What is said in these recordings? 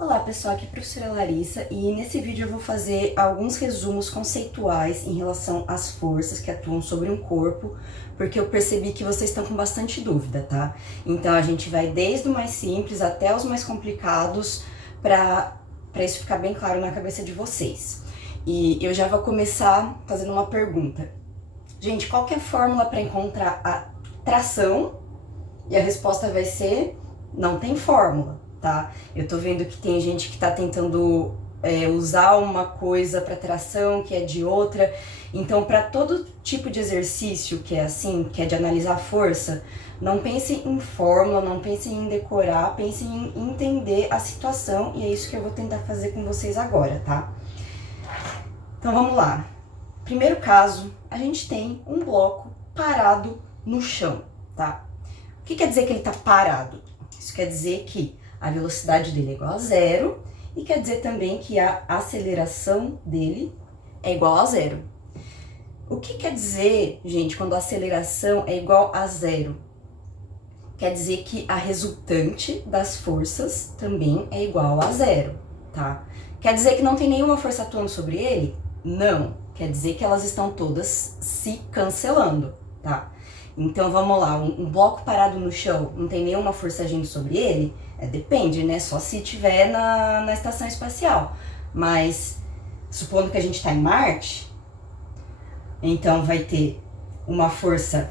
Olá pessoal, aqui é a professora Larissa e nesse vídeo eu vou fazer alguns resumos conceituais em relação às forças que atuam sobre um corpo, porque eu percebi que vocês estão com bastante dúvida, tá? Então a gente vai desde o mais simples até os mais complicados para isso ficar bem claro na cabeça de vocês. E eu já vou começar fazendo uma pergunta. Gente, qual que é a fórmula para encontrar a tração? E a resposta vai ser: não tem fórmula. Tá? Eu tô vendo que tem gente que tá tentando usar uma coisa para tração que é de outra. Então, para todo tipo de exercício que é assim, que é de analisar a força, não pense em fórmula, não pense em decorar, pense em entender a situação, e é isso que eu vou tentar fazer com vocês agora, tá? Então, vamos lá. Primeiro caso, a gente tem um bloco parado no chão, tá? O que quer dizer que ele tá parado? Isso quer dizer que a velocidade dele é igual a zero e quer dizer também que a aceleração dele é igual a zero. O que quer dizer, gente, quando a aceleração é igual a zero? Quer dizer que a resultante das forças também é igual a zero, tá? Quer dizer que não tem nenhuma força atuando sobre ele? Não. Quer dizer que elas estão todas se cancelando, tá? Então vamos lá, um bloco parado no chão, não tem nenhuma força agindo sobre ele? Depende, né? Só se tiver na estação espacial. Mas, supondo que a gente está em Marte, então vai ter uma força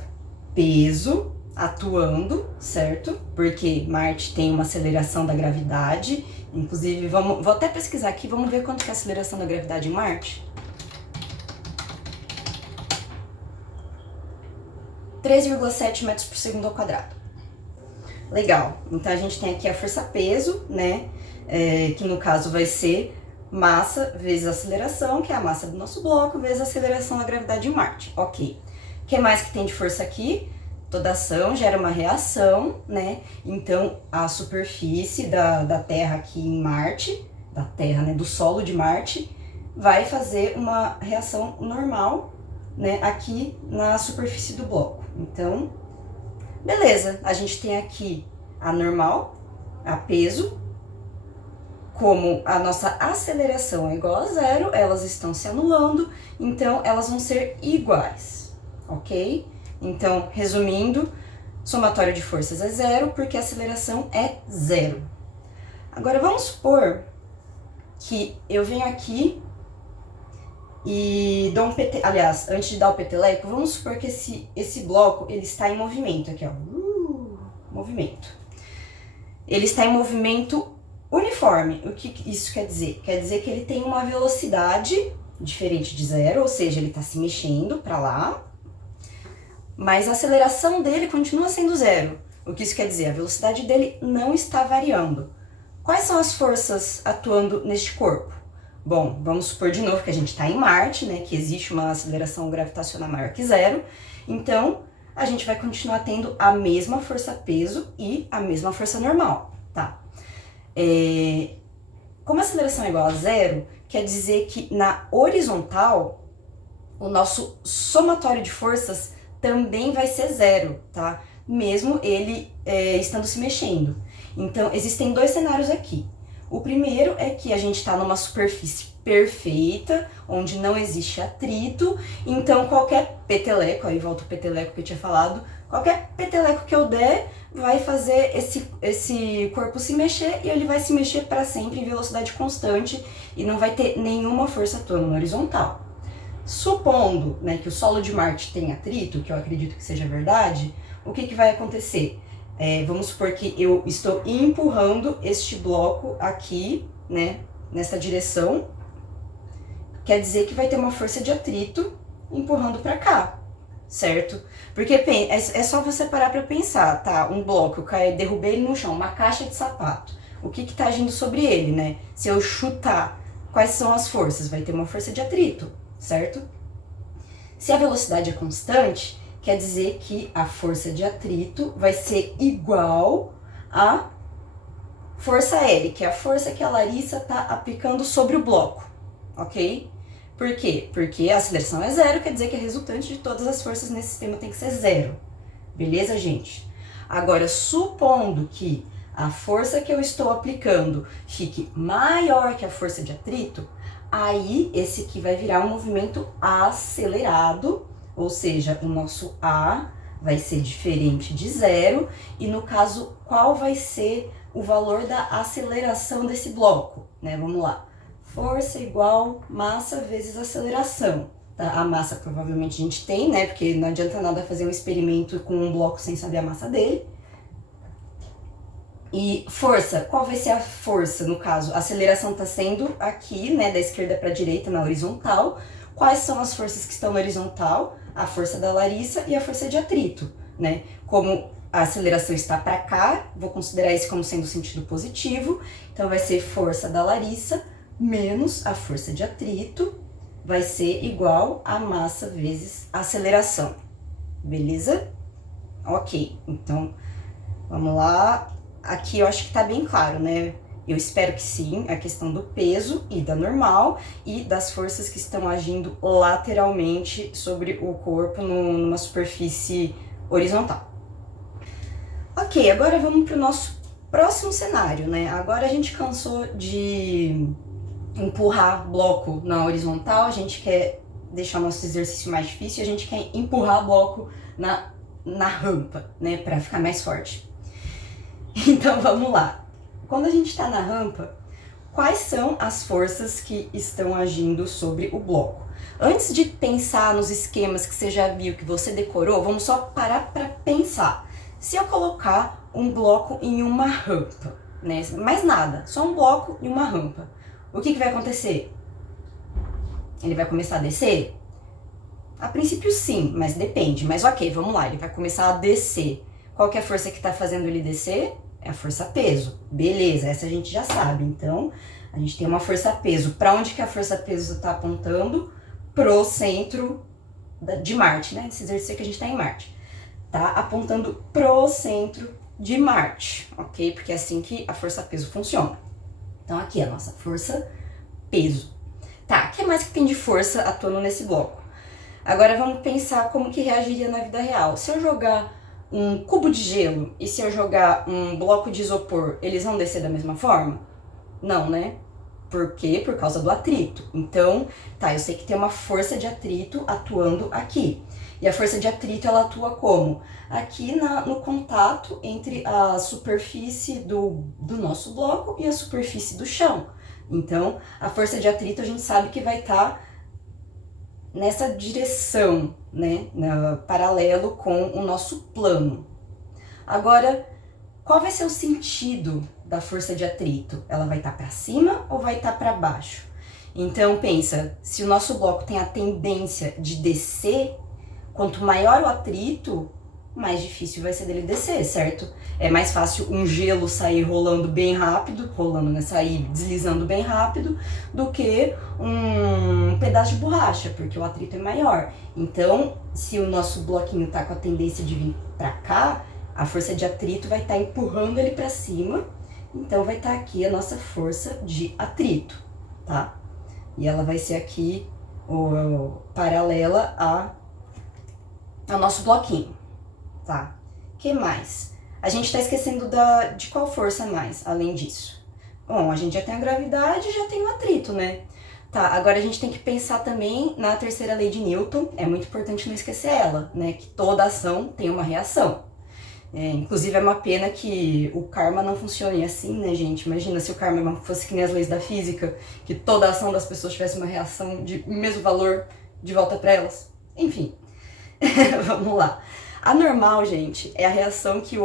peso atuando, certo? Porque Marte tem uma aceleração da gravidade. Inclusive, vou até pesquisar aqui, vamos ver quanto que é a aceleração da gravidade em Marte. 3,7 metros por segundo ao quadrado. Legal, então a gente tem aqui a força-peso, né, que no caso vai ser massa vezes aceleração, que é a massa do nosso bloco, vezes a aceleração da gravidade em Marte. Ok. O que mais que tem de força aqui? Toda ação gera uma reação, né, então a superfície da Terra aqui em Marte, da Terra, né, do solo de Marte, vai fazer uma reação normal, né, aqui na superfície do bloco. Então, beleza, a gente tem aqui a normal, a peso, como a nossa aceleração é igual a zero, elas estão se anulando, então elas vão ser iguais, ok? Então, resumindo, somatório de forças é zero, porque a aceleração é zero. Agora, vamos supor que eu venho aqui e dou um aliás, antes de dar o peteleco, vamos supor que esse bloco ele está em movimento aqui, ó. Movimento. Ele está em movimento uniforme. O que isso quer dizer? Quer dizer que ele tem uma velocidade diferente de zero, ou seja, ele está se mexendo para lá, mas a aceleração dele continua sendo zero. O que isso quer dizer? A velocidade dele não está variando. Quais são as forças atuando neste corpo? Bom, vamos supor de novo que a gente está em Marte, né, que existe uma aceleração gravitacional maior que zero, então a gente vai continuar tendo a mesma força-peso e a mesma força normal, tá? Como a aceleração é igual a zero, quer dizer que na horizontal, o nosso somatório de forças também vai ser zero, tá? Mesmo ele estando se mexendo. Então, existem dois cenários aqui. O primeiro é que a gente está numa superfície perfeita, onde não existe atrito, então qualquer peteleco, aí volta o peteleco que eu tinha falado, qualquer peteleco que eu der vai fazer esse corpo se mexer e ele vai se mexer para sempre em velocidade constante e não vai ter nenhuma força atuando no horizontal. Supondo, né, que o solo de Marte tem atrito, que eu acredito que seja verdade, o que vai acontecer? Vamos supor que eu estou empurrando este bloco aqui, né, nessa direção. Quer dizer que vai ter uma força de atrito empurrando para cá, certo? Porque é só você parar para pensar, tá? Um bloco, eu derrubei ele no chão, uma caixa de sapato. O que tá agindo sobre ele, né? Se eu chutar, quais são as forças? Vai ter uma força de atrito, certo? Se a velocidade é constante, quer dizer que a força de atrito vai ser igual à força L, que é a força que a Larissa está aplicando sobre o bloco, ok? Por quê? Porque a aceleração é zero, quer dizer que a resultante de todas as forças nesse sistema tem que ser zero. Beleza, gente? Agora, supondo que a força que eu estou aplicando fique maior que a força de atrito, aí esse aqui vai virar um movimento acelerado, ou seja, o nosso A vai ser diferente de zero, e no caso, qual vai ser o valor da aceleração desse bloco, né? Vamos lá. Força igual massa vezes aceleração. Tá? A massa provavelmente a gente tem, né? Porque não adianta nada fazer um experimento com um bloco sem saber a massa dele. E força, qual vai ser a força no caso? A aceleração está sendo aqui, né, da esquerda para a direita na horizontal. Quais são as forças que estão na horizontal? A força da Larissa e a força de atrito, né? Como a aceleração está para cá, vou considerar isso como sendo sentido positivo. Então vai ser força da Larissa menos a força de atrito, vai ser igual a massa vezes a aceleração. Beleza? Ok, então vamos lá. Aqui eu acho que tá bem claro, né? Eu espero que sim, a questão do peso e da normal e das forças que estão agindo lateralmente sobre o corpo numa superfície horizontal. Ok, agora vamos para o nosso próximo cenário, né? Agora a gente cansou de empurrar bloco na horizontal, a gente quer deixar o nosso exercício mais difícil, a gente quer empurrar bloco na rampa, né? Para ficar mais forte. Então vamos lá. Quando a gente está na rampa, quais são as forças que estão agindo sobre o bloco? Antes de pensar nos esquemas que você já viu, que você decorou, vamos só parar para pensar. Se eu colocar um bloco em uma rampa, né? Mais nada, só um bloco e uma rampa. O que vai acontecer? Ele vai começar a descer? A princípio sim, mas depende. Mas ok, vamos lá, ele vai começar a descer. Qual que é a força que está fazendo ele descer? É a força-peso. Beleza, essa a gente já sabe. Então, a gente tem uma força-peso. Para onde que a força-peso está apontando? Pro centro de Marte, né? Esse exercício que a gente está em Marte. Tá apontando pro centro de Marte, ok? Porque é assim que a força-peso funciona. Então, aqui é a nossa força-peso. Tá, o que mais que tem de força atuando nesse bloco? Agora vamos pensar como que reagiria na vida real. Se eu jogar um cubo de gelo e se eu jogar um bloco de isopor, eles vão descer da mesma forma? Não, né? Por quê? Por causa do atrito. Então, tá, eu sei que tem uma força de atrito atuando aqui. E a força de atrito, ela atua como? Aqui no contato entre a superfície do nosso bloco e a superfície do chão. Então, a força de atrito a gente sabe que vai estar nessa direção, né, paralelo com o nosso plano. Agora, qual vai ser o sentido da força de atrito? Ela vai estar para cima ou vai estar para baixo? Então, pensa, se o nosso bloco tem a tendência de descer, quanto maior o atrito, mais difícil vai ser dele descer, certo? É mais fácil um gelo sair rolando bem rápido, sair deslizando bem rápido, do que um pedaço de borracha, porque o atrito é maior. Então, se o nosso bloquinho tá com a tendência de vir pra cá, a força de atrito vai estar empurrando ele pra cima, então vai estar aqui a nossa força de atrito, tá? E ela vai ser aqui paralela ao nosso bloquinho. Tá, o que mais? A gente tá esquecendo de qual força mais, além disso? Bom, a gente já tem a gravidade e já tem o atrito, né? Tá, agora a gente tem que pensar também na terceira lei de Newton, é muito importante não esquecer ela, né? Que toda ação tem uma reação. Inclusive é uma pena que o karma não funcione assim, né, gente? Imagina se o karma fosse que nem as leis da física, que toda ação das pessoas tivesse uma reação de mesmo valor de volta para elas. Enfim, vamos lá. A normal, gente, é a reação que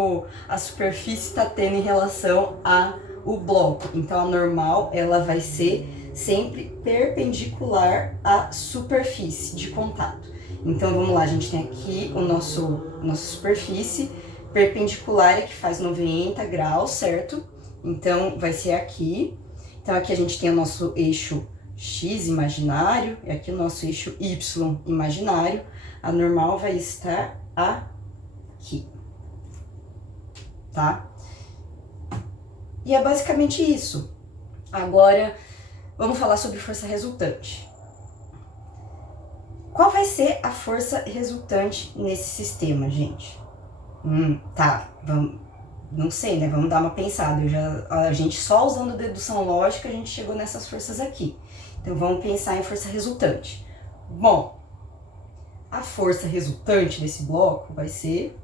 a superfície está tendo em relação ao bloco. Então, a normal, ela vai ser sempre perpendicular à superfície de contato. Então, vamos lá, a gente tem aqui nossa superfície perpendicular, que faz 90 graus, certo? Então, vai ser aqui. Então, aqui a gente tem o nosso eixo X imaginário e aqui o nosso eixo Y imaginário. A normal vai estar aqui, tá? E é basicamente isso. Agora, vamos falar sobre força resultante. Qual vai ser a força resultante nesse sistema, gente? Tá, vamos. não sei, né? Vamos dar uma pensada. A gente só usando dedução lógica, a gente chegou nessas forças aqui. Então, vamos pensar em força resultante. Bom, a força resultante desse bloco vai ser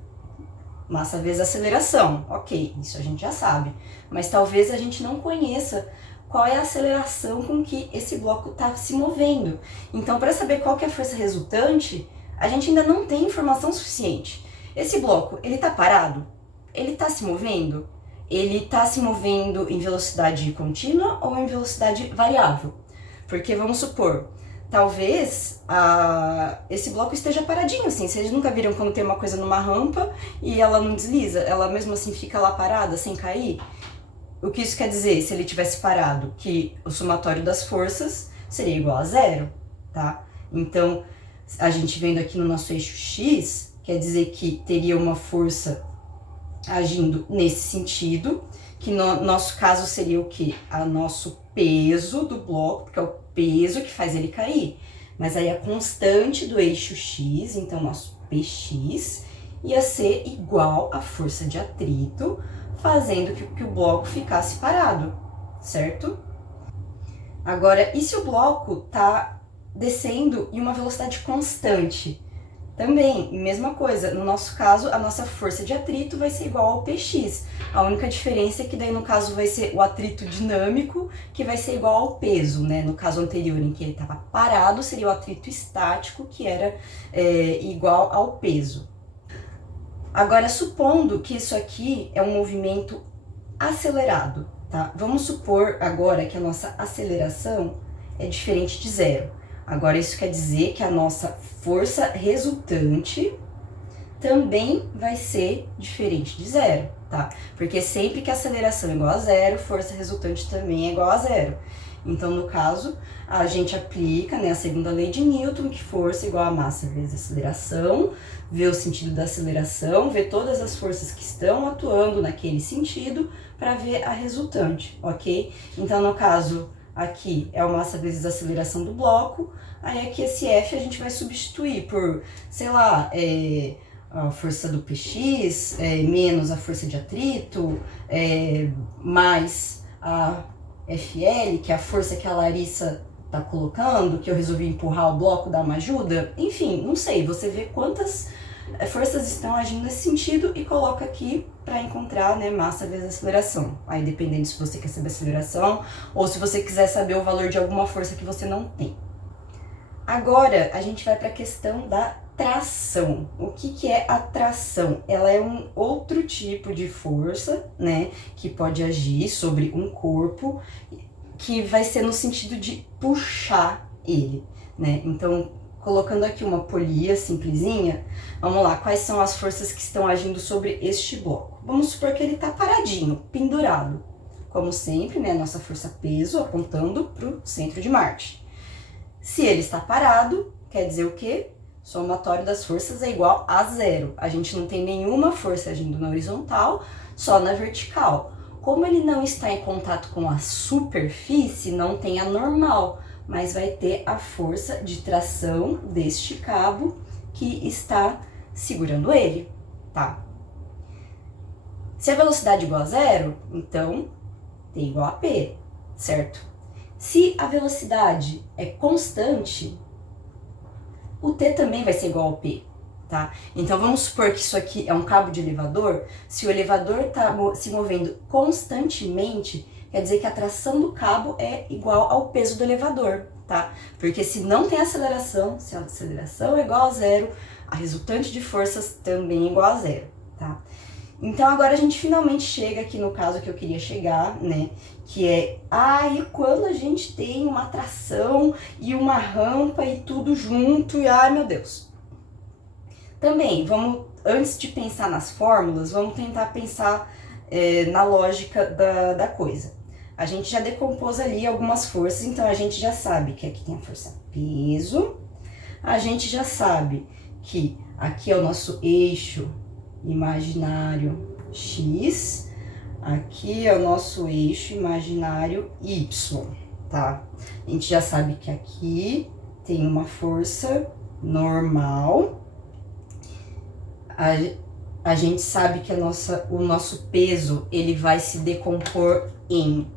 massa vezes aceleração. Ok, isso a gente já sabe. Mas talvez a gente não conheça qual é a aceleração com que esse bloco está se movendo. Então, para saber qual que é a força resultante, a gente ainda não tem informação suficiente. Esse bloco, ele está parado? Ele está se movendo? Ele está se movendo em velocidade contínua ou em velocidade variável? Porque vamos supor, talvez esse bloco esteja paradinho, assim. Vocês nunca viram quando tem uma coisa numa rampa e ela não desliza? Ela mesmo assim fica lá parada, sem cair? O que isso quer dizer, se ele tivesse parado? Que o somatório das forças seria igual a zero, tá? Então, a gente vendo aqui no nosso eixo X, quer dizer que teria uma força agindo nesse sentido, que no nosso caso seria o quê? O nosso peso do bloco, porque é o peso que faz ele cair. Mas aí a constante do eixo X, então nosso PX, ia ser igual à força de atrito, fazendo que o bloco ficasse parado, certo? Agora, e se o bloco está descendo em uma velocidade constante? Também, mesma coisa, no nosso caso, a nossa força de atrito vai ser igual ao Px. A única diferença é que daí no caso vai ser o atrito dinâmico, que vai ser igual ao peso, né? No caso anterior, em que ele estava parado, seria o atrito estático, que era igual ao peso. Agora, supondo que isso aqui é um movimento acelerado, tá? Vamos supor agora que a nossa aceleração é diferente de zero. Agora, isso quer dizer que a nossa força resultante também vai ser diferente de zero, tá? Porque sempre que a aceleração é igual a zero, força resultante também é igual a zero. Então, no caso, a gente aplica, né, a segunda lei de Newton, que força é igual a massa vezes aceleração, vê o sentido da aceleração, vê todas as forças que estão atuando naquele sentido para ver a resultante, ok? Então, no caso, aqui é a massa vezes a aceleração do bloco, aí aqui esse F a gente vai substituir por, sei lá, a força do Px, menos a força de atrito, mais a FL, que é a força que a Larissa tá colocando, que eu resolvi empurrar o bloco, dar uma ajuda. Enfim, não sei, você vê quantas forças estão agindo nesse sentido e coloca aqui para encontrar, né, massa vezes aceleração. Aí dependendo se você quer saber a aceleração ou se você quiser saber o valor de alguma força que você não tem. Agora a gente vai para a questão da tração. O que é a tração? Ela é um outro tipo de força, né, que pode agir sobre um corpo, que vai ser no sentido de puxar ele, né? Então, colocando aqui uma polia simplesinha, vamos lá, quais são as forças que estão agindo sobre este bloco? Vamos supor que ele está paradinho, pendurado. Como sempre, né, nossa força peso apontando para o centro de Marte. Se ele está parado, quer dizer o quê? Somatório das forças é igual a zero. A gente não tem nenhuma força agindo na horizontal, só na vertical. Como ele não está em contato com a superfície, não tem a normal, mas vai ter a força de tração deste cabo que está segurando ele, tá? Se a velocidade é igual a zero, então T igual a P, certo? Se a velocidade é constante, o T também vai ser igual ao P, tá? Então, vamos supor que isso aqui é um cabo de elevador. Se o elevador está se movendo constantemente, quer dizer que a tração do cabo é igual ao peso do elevador, tá? Porque se não tem aceleração, se a aceleração é igual a zero, a resultante de forças também é igual a zero, tá? Então, agora a gente finalmente chega aqui no caso que eu queria chegar, né? Que é, e quando a gente tem uma tração e uma rampa e tudo junto, e ai meu Deus. Também, vamos, antes de pensar nas fórmulas, vamos tentar pensar na lógica da coisa. A gente já decompôs ali algumas forças, então a gente já sabe que aqui tem a força peso, a gente já sabe que aqui é o nosso eixo imaginário X, aqui é o nosso eixo imaginário Y, tá? A gente já sabe que aqui tem uma força normal, a gente sabe que o nosso peso ele vai se decompor em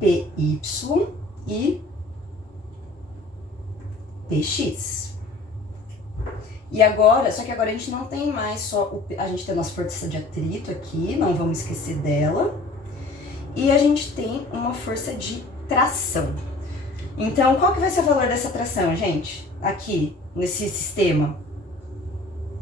PY e PX. E agora, só que agora a gente não tem mais só a gente tem a nossa força de atrito aqui, não vamos esquecer dela. E a gente tem uma força de tração. Então, qual que vai ser o valor dessa tração, gente? Aqui, nesse sistema?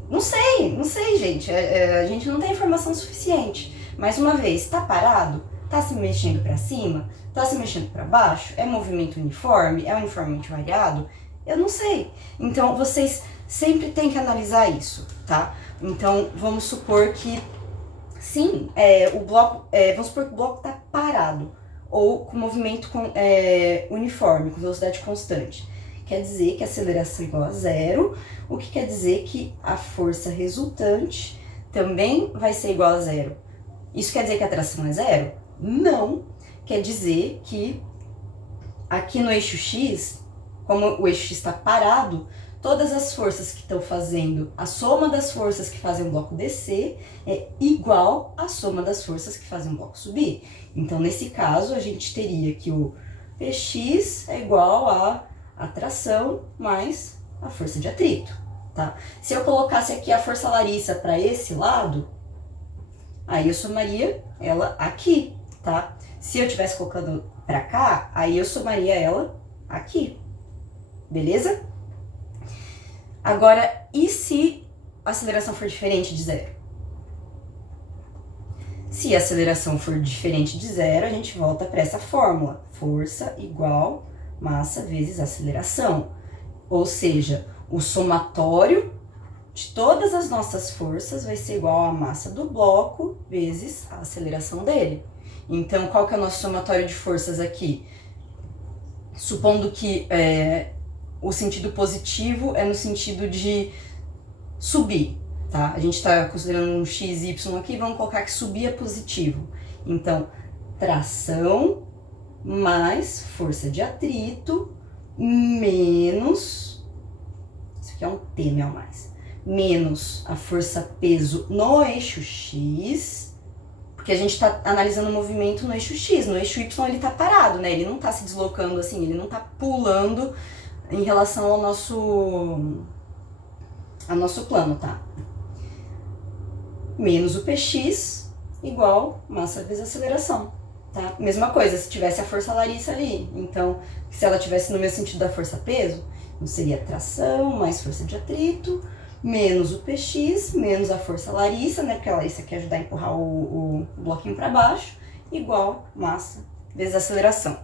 Não sei, gente. A gente não tem informação suficiente. Mais uma vez, tá parado? Tá se mexendo para cima? Tá se mexendo para baixo? É movimento uniforme? É uniformemente variado? Eu não sei. Então, vocês sempre têm que analisar isso, tá? Então, vamos supor que, sim, o bloco, vamos supor que o bloco tá parado, ou com movimento uniforme, com velocidade constante. Quer dizer que a aceleração é igual a zero, o que quer dizer que a força resultante também vai ser igual a zero. Isso quer dizer que a tração é zero? Não. Quer dizer que aqui no eixo X, como o eixo X está parado, todas as forças que estão fazendo, a soma das forças que fazem o bloco descer é igual à soma das forças que fazem o bloco subir. Então, nesse caso, a gente teria que o Px é igual a tração mais a força de atrito, tá? Se eu colocasse aqui a força Larissa para esse lado, aí eu somaria ela aqui, tá? Se eu estivesse colocando para cá, aí eu somaria ela aqui, beleza? Agora, e se a aceleração for diferente de zero? Se a aceleração for diferente de zero, a gente volta para essa fórmula. Força igual massa vezes aceleração. Ou seja, o somatório de todas as nossas forças vai ser igual à massa do bloco vezes a aceleração dele. Então, qual que é o nosso somatório de forças aqui? Supondo que o sentido positivo é no sentido de subir, tá? A gente está considerando um x, y aqui, vamos colocar que subir é positivo. Então, tração mais força de atrito menos, isso aqui é um T, não é mais, menos a força peso no eixo X, porque a gente está analisando o movimento no eixo X, no eixo Y ele está parado, né? Ele não está se deslocando assim, ele não está pulando em relação ao nosso plano, tá? Menos o Px igual massa vezes aceleração, tá? Mesma coisa, se tivesse a força Larissa ali, então, se ela tivesse no mesmo sentido da força peso, não seria tração mais força de atrito, menos o Px, menos a força Larissa, né? Porque a Larissa quer ajudar a empurrar o bloquinho para baixo, igual massa vezes aceleração.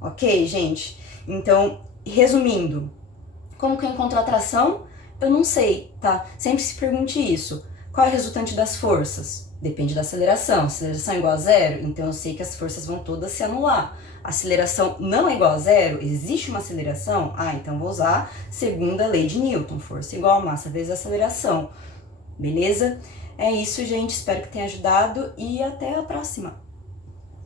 Ok, gente? Então, resumindo, como que eu encontro a tração? Eu não sei, tá? Sempre se pergunte isso. Qual é o resultante das forças? Depende da aceleração. A aceleração é igual a zero, então eu sei que as forças vão todas se anular. A aceleração não é igual a zero? Existe uma aceleração? Então vou usar a segunda lei de Newton. Força igual a massa vezes aceleração. Beleza? É isso, gente. Espero que tenha ajudado e até a próxima.